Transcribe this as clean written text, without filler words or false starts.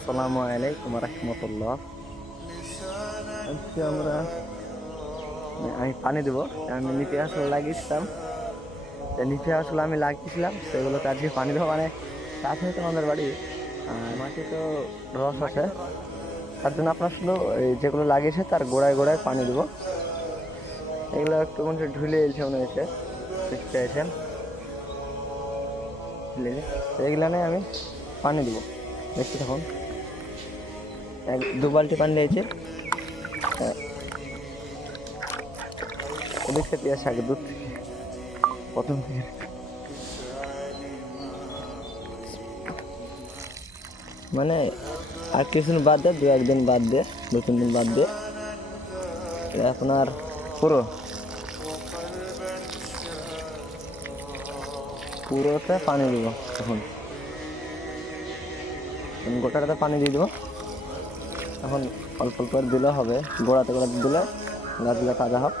আসসালামু আলাইকুম রহমতুল্লাহ। আজকে আমি পানি দেবো। আমি নিচে আসলে লাগিয়েছিলাম, নিচে আসলে আমি লাগিয়েছিলাম সেগুলোতে আজকে পানি দেবো। মানে কাছে তো আমাদের বাড়ি, আর মাটি তো রস আছে, তার জন্য আপনার শুধু এই যেগুলো লাগিয়েছে তার গোড়ায় গোড়ায় পানি দেবো। এগুলো একটু মনে হচ্ছে ঢুলে এলছে, মনে হয়েছে দেখতে আছেন ঢুলে। তো এগুলো নিয়ে আমি পানি দেবো, দেখতে থাকুন। দু বালতি পানি দিয়েছে। এদিক থেকে আসে আগে দুধ থেকে, প্রথম থেকে। মানে আর কিছুদিন বাদ দিয়ে, দু একদিন বাদ দিয়ে, 2-3 দিন বাদ দিয়ে এটা আপনার পুরোতে পানি দিব। এখন গোটাটাতে পানি দিয়ে দেবো। এখন অল্প অল্প করে দিলে হবে, গোড়াতে গোড়াতে দিলে গাছগুলো তাজা হোক।